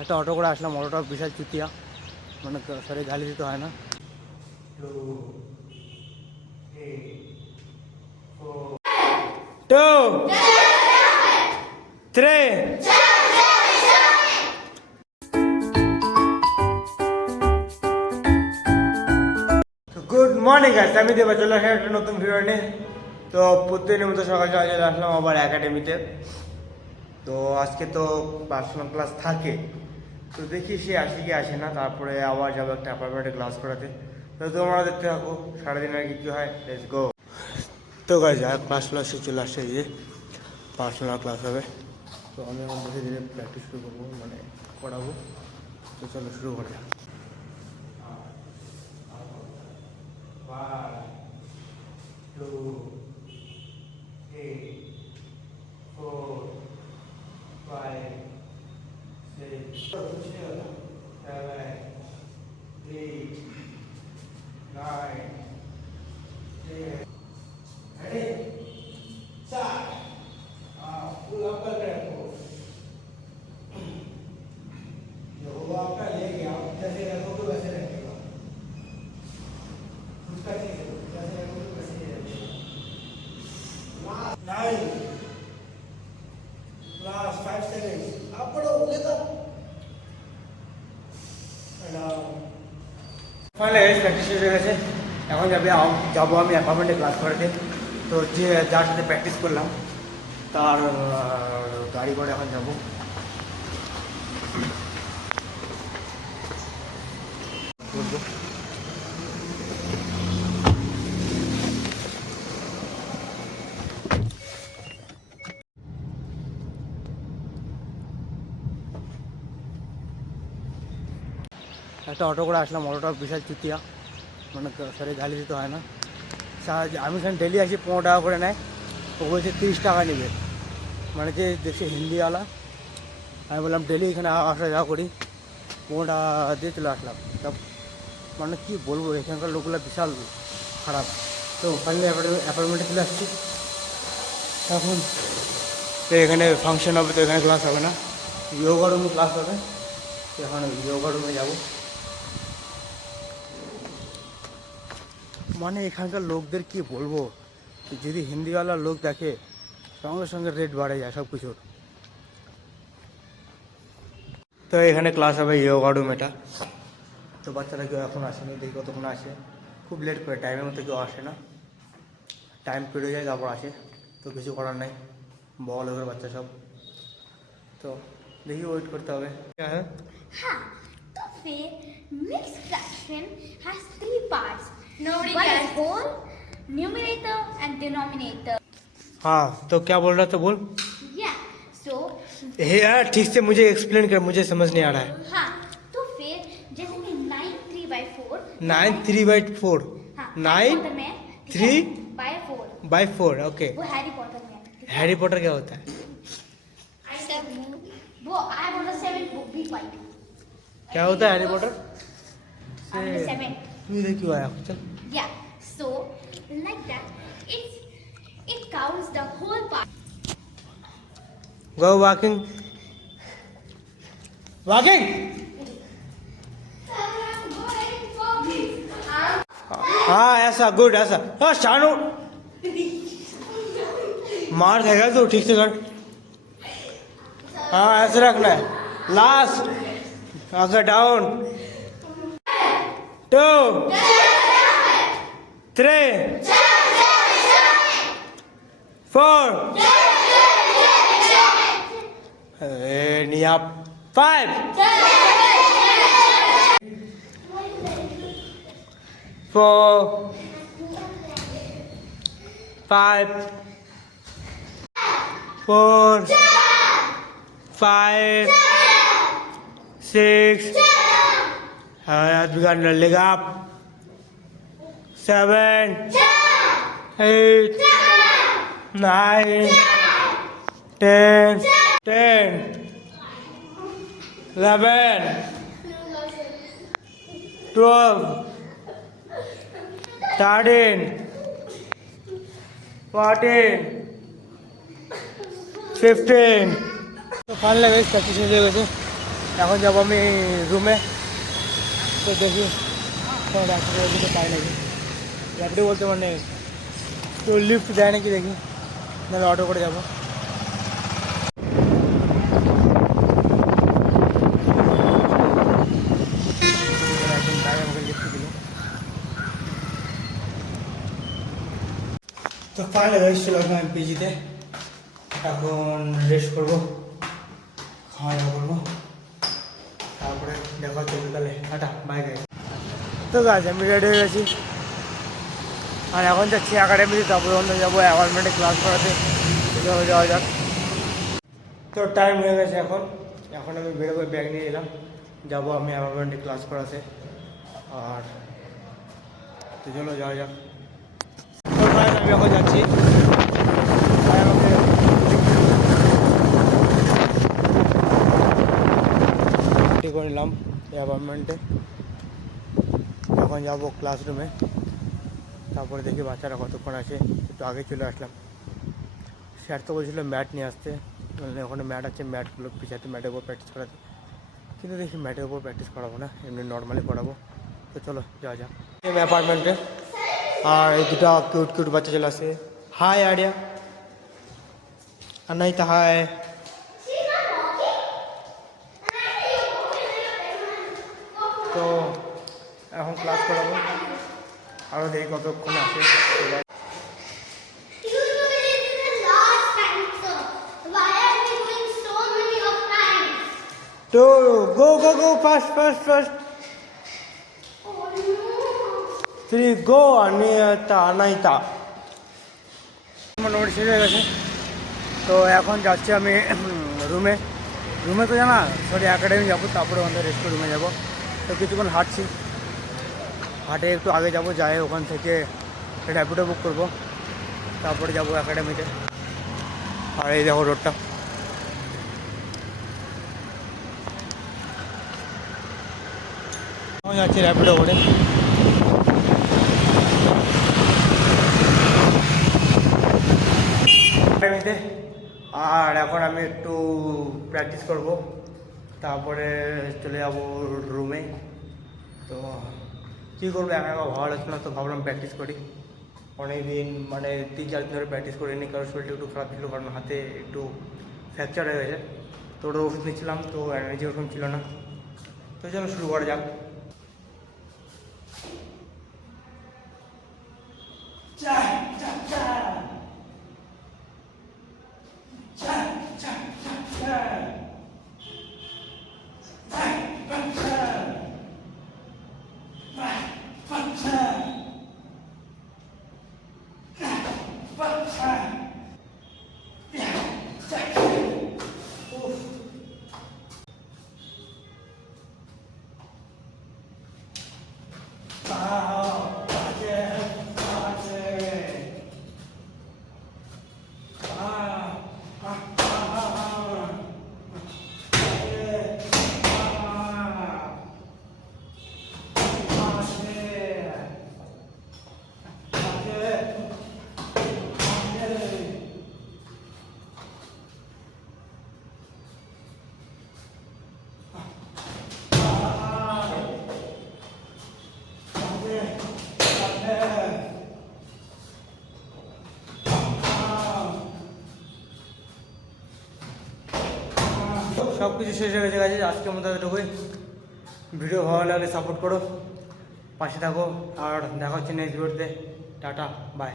একটা অটো করে আসলাম, অটোটা বিশাল চুতিয়া, মানে সরি গালি দিতে হয় না। 2 3 গুড মর্নিং গাইস, আমি দেবা চলে আসলাম একটা নতুন ভিডিও নিয়ে। তো প্রত্যেকদিনের মতো সকাল সকাল চলে আসলাম আবার একাডেমিতে। তো আজকে তো পার্সোনাল ক্লাস থাকে, তো দেখি সে আসে কি আসে না, তারপরে আবার যাবো একটা অ্যাপার্টমেন্টে ক্লাস করাতে। তো তোমরা দেখতে থাকো সারাদিন আর কি হয়, লেটস গো। তো গাইস ক্লাস চলে আসছে, এই যে পার্সোনাল ক্লাস হবে। তো আমি এখন ধীরে ধীরে প্র্যাকটিস শুরু করবো, মানে করাবো। তো চলো শুরু করা যাক। 1 2 3 4 5 6 7 8 9 10 ready start full up कर रखो। जो होगा आपका ले गया, जैसे रखोगे वैसे रखेगा, उसका चीज जैसे रखोगे वैसे ही रखेगा। 9 last 5 seconds आप पढ़ो लेकर ফাইনালি প্র্যাকটিস শেষ হয়ে গেছে। এখন যাবো আমি অ্যাপার্টমেন্টে ক্লাস করাতে। তো যে যার সাথে প্র্যাকটিস করলাম তার গাড়ি করে এখন যাবো। একটা অটো করে আসলাম, অটোটা বিশাল চুতিয়া, মানে সরি গালি দিতে হয় না। আমি এখানে ডেলি আসি, 15 টাকা করে নেয়। ও বলছে 30 টাকা নেবে, মানে যে দেখছি হিন্দিওয়ালা। আমি বললাম ডেলি এখানে আসা যাওয়া করি, 15 টাকা দিয়ে চলে আসলাম। তা মানে কী বলবো, এখানকার লোকগুলো বিশাল খারাপ। তো ফাইনালি অ্যাপার্টমেন্টে চলে আসছি। এখন তো এখানে ফাংশন হবে, তো এখানে ক্লাস হবে না, যোগা রুমে ক্লাস হবে। তো এখন যোগা রুমে যাবো। মানে এখানকার লোকদের কি বলবো, যদি হিন্দিওয়ালা লোক দেখে সঙ্গে সঙ্গে রেট বাড়ে যায় সব কিছুর। তো এখানে ক্লাস হবে যোগা রুম এটা। তো বাচ্চারা কেউ এখন আসেনি, দেখি কতক্ষণ আসে। খুব লেট করে, টাইমের মতো কেউ আসে না, টাইম পেরিয়ে যায় তারপর আসে। তো কিছু করার নেই, বড় লোকের বাচ্চা সব। তো দেখি ওয়েট করতে হবে। হ্যাঁ तो फिर mixed fraction has 3 parts. Nobody One can. is whole, numerator and denominator. हाँ, तो क्या बोल रहा था बोल। Yeah. So यार ठीक से मुझे एक्सप्लेन कर, मुझे समझ नहीं आ रहा है। हाँ, तो फिर जैसे कि 9 3/4. 9 3/4। हाँ, 9 पॉटर में 3/4 3/4. ओके। वो हैरी पॉटर में. हैरी पॉटर क्या होता है? वो आई पॉटर 7 बुक भी पढ़ी. क्या होता है हैरी पॉटर? I'm the 7. तू इधर क्यों आया? चल। Yeah. So like that, it counts the whole part. Go walking walking. हाँ ऐसा गुड, ऐसा। हाँ शानू मार खाएगा तो ठीक से कर। हाँ ऐसे रखना है, लास्ट आगे डाउन। 2 3 4 निया 5 4 5 4 5 6 हाथ बिगाड़ने लेगा। 7 8 9 10 11 12 13 14 15। तो फाइनल गाइस प्रैक्टिस हो गए। এখন যাবো আমি রুমে। তো দেখি কোনো র্যাপিডো দিতে পাই নাকি, র্যাপিডো বলতে মানে তো লিফট দেয় নাকি দেখি, নাহলে অটো করে যাবো। একজন ভাই আমাকে লিফট দিল। তো ফাইনালি এসেছিল আমি পিজিতে, এখন রেস্ট করবো, খাওয়া দাওয়া করবো, তারপরে দেখা হচ্ছে বিকালে। Tata bye guys. তো গাছ আমি রেডি হয়ে গেছি, আর এখন যাচ্ছি একাডেমিতে, তারপরে অন্য যাবো অ্যাপার্টমেন্টে ক্লাস করাতে। চলো যাওয়া যাক। তো টাইম হয়ে গেছে এখন, এখন আমি বেরোবো, ব্যাগ নিয়ে এলাম, যাবো আমি অ্যাপার্টমেন্টে ক্লাস করাতে। আর তো চলো যাওয়া যাক। তো গাছ আমি এখন যাচ্ছি, ভাই আমাকে ছুটি করে নিলাম অ্যাপার্টমেন্টে। এখন যাবো ক্লাসরুমে, তারপরে দেখি বাচ্চারা কতক্ষণ আছে। একটু আগে চলে আসলাম। স্যার তো বলছিল ম্যাট নিয়ে আসতে, মানে ওখানে ম্যাট আছে, ম্যাটগুলো পিছাতে, ম্যাটের উপর প্র্যাকটিস করাতে। কিন্তু দেখি ম্যাটের উপর প্র্যাকটিস করাবো না, এমনি নর্মালি করাবো। তো চলো যাওয়া যাক অ্যাপার্টমেন্টে। আর এই দুটো কিউট কিউট বাচ্চা চলে আসে। হাই আরিয়া, আর নাই তা হাই। তো এখন ক্লাস করাবো, আরও দেখি কতক্ষণ আসে। You know it is the last time, sir. Why are we going so many of times? তো go go go, fast fast fast, Oh no. 3 go. Anita Anaita মোটামুটি শেষ হয়ে গেছে। তো এখন যাচ্ছি আমি রুমে। রুমে তো জানা, সরি একাডেমি যাবো, তারপরে আমাদের রেস্ট রুমে যাবো। তো কিছুক্ষণ হাঁটছি, হাটে একটু আগে যাবো, যাই ওখান থেকে র্যাপিডো বুক করবো, তারপরে যাবো একাডেমিতে। আর এই দেখো রোডটা, আমি যাচ্ছি র্যাপিডো করে। একাডেমিতে। আর এখন আমি একটু প্র্যাকটিস করব, তারপরে চলে যাব রুমে। তো কী করবো, একা একা ভালো লাগছে না, তো ভাবলাম প্র্যাকটিস করি। অনেক দিন মানে 3-4 দিন ধরে প্র্যাকটিস করিনি, কারণ শরীরটা একটু খারাপ ছিল, কারণ হাতে একটু ফ্র্যাকচার হয়ে গেছে। তো ওটা ওষুধ নিচ্ছিলাম, তো এনার্জি ওরকম ছিল না। তো চলো শুরু করা যাক। সব কিছু শেষ হয়ে গেছে। আজকের মতো এতটুকুই। ভিডিও ভালো লাগলে সাপোর্ট করো, পাশে থাকো, আর দেখা হচ্ছে নেক্সট ভিডিওতে। Tata bye.